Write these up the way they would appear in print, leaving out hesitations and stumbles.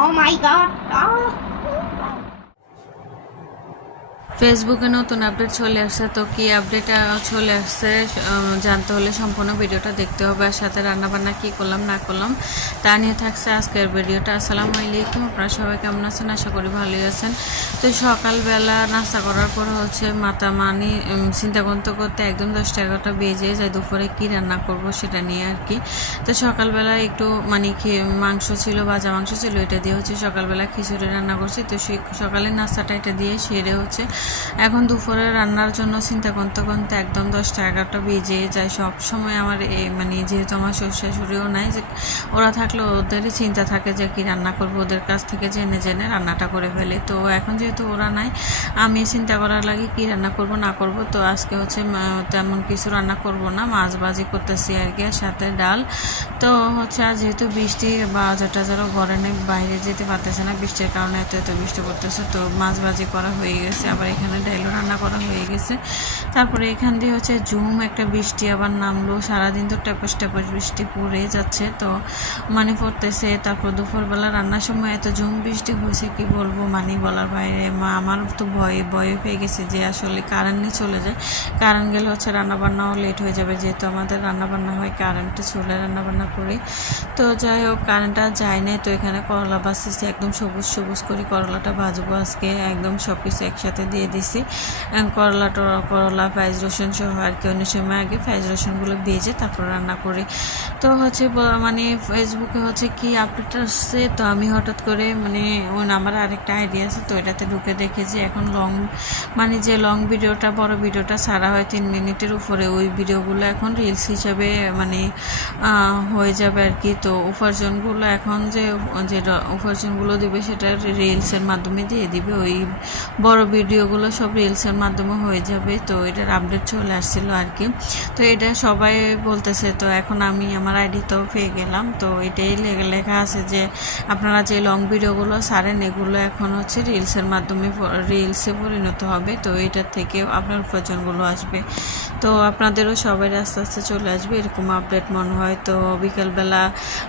Oh my god. ফেসবুকে নতুন update চলে আসছে, তো কি আপডেট চলে আসছে জানতে হলে সম্পূর্ণ ভিডিওটা দেখতে হবে। আর সাথে রান্নাবান্না কি করলাম না করলাম তা নিয়ে থাকছে আজকের ভিডিওটা। আসসালামু আলাইকুম, আপনারা সবাই কেমন আছেন? আশা করি ভালোই আছেন। তো সকালবেলা নাস্তা করার পর চিন্তা করতে করতে একদম 10-11টা বেজে যায় দুপুরে কি রান্না করব সেটা নিয়ে আর কি। তো সকালবেলা একটু মাংস ছিল, ভাজা মাংস ছিল, এটা দিয়ে সকালবেলা খিচুড়ি রান্না করছি। তো সেই সকালের নাস্তাটা এটা দিয়ে সেরে এখন দুপুরে রান্নার জন্য চিন্তা করতে করতে একদম 10-11টা বেজে যায় সব সময়। আমার যেহেতু আমার শ্বশুর-শাশুড়িও নাই, যে ওরা থাকলে ওদেরই চিন্তা থাকে যে কি রান্না করব, ওদের কাছ থেকে জেনে জেনে রান্নাটা করে ফেলে। তো এখন যেহেতু ওরা নাই, আমি চিন্তা করার লাগে কি রান্না করব না করব। তো আজকে তেমন কিছু রান্না করব না, মাছ ভাজি করতেছি আর কি, আর সাথে ডাল। তো আর যেহেতু বৃষ্টি বাজার টাজারও ঘরে নেই, বাইরে যেতে পারতেছে না বৃষ্টির কারণে, এত বৃষ্টি করতেছে। তো মাছ ভাজি করা হয়ে গেছে, আবার এখানে ডাইলও রান্না করা হয়ে গেছে। তারপরে এখান দিয়ে ঝুম একটা বৃষ্টি আবার নামলো, সারাদিন তো ট্যাপস ট্যাপস বৃষ্টি পড়ে যাচ্ছে, তো পড়তেছে। তারপর দুপুরবেলা রান্নার সময় এত ঝুম বৃষ্টি হয়েছে কি বলবো, বলার বাইরে। আমার তো ভয়ে পেয়ে গেছে যে আসলে কারেন্ট নিয়ে চলে যায়, কারেন্ট গেলে রান্নাবান্নাও লেট হয়ে যাবে, যেহেতু আমাদের রান্নাবান্না হয় কারেন্টে চলে রান্নাবান্না করি। তো যাই হোক, কারেন্টটা যায় না। তো এখানে করলা ভাজতেছি, একদম সবুজ সবুজ করে করলাটা ভাজবো আজকে, একদম সব কিছু একসাথে দিয়ে দিছি। করলা পেঁয়াজ রসুন সহ আর কি। অন্য সময় আগে পেঁয়াজ রসুনগুলো ভেজে তারপর রান্না করি। তো ফেসবুকে কি আপডেট আসছে, তো আমি হঠাৎ করে আমার আরেকটা আইডিয়া আছে, তো এটাতে ঢুকে দেখেছি এখন যে লং ভিডিওটা, বড় ভিডিওটা ছাড়া হয় 3 মিনিটের উপরে, ওই ভিডিওগুলো এখন রিলস হিসাবে হয়ে যাবে আর কি। তো উপার্জনগুলো এখন যে উপার্জনগুলো দিবে সেটা রিলসের মাধ্যমে দিয়ে দিবে, ওই বড় ভিডিওগুলো সব রিলসের মাধ্যমে হয়ে যাবে। তো এটার আপডেট চলে আসছিল আর কি। তো এটা সবাই বলতেছে, তো এখন আমি আমার আইডিতেও পেয়ে গেলাম। তো এটাই লেখা আছে যে আপনারা যে লং ভিডিওগুলো ছাড়েন এগুলো এখন রিলসের মাধ্যমে রিলসে পরিণত হবে। তো এটার থেকে আপনার উপার্জনগুলো আসবে। তো আপনাদেরও সবাই আস্তে আস্তে চলে আসবে এরকম আপডেট মনে হয়। তো বিকেলবেলা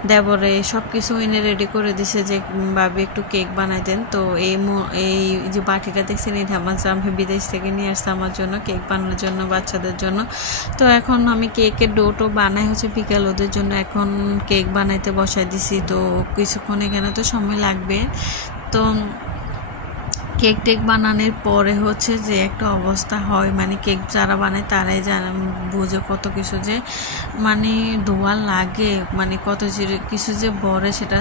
দেবরে সব কিছু এনে রেডি করে দিছে যে ভাবি একটু কেক বানাই দেন। তো এই যে বাটিটা দেখছেন, এটা আমি বিদেশ থেকে নিয়ে আসছে আমার জন্য কেক বানানোর জন্য, বাচ্চাদের জন্য। তো এখন আমি কেকের ডোটো বানাই বিকেল ওদের জন্য, এখন কেক বানাইতে বসাই দিছি। তো কিছুক্ষণ এখানে তো সময় লাগবে। তো কেক টেক বানানোর পরে যে একটা অবস্থা হয়, কেক যারা বানায় তারাই বোঝে কত কিছু যে ধোয়া লাগে, কত কিছু যে বড়ে সেটা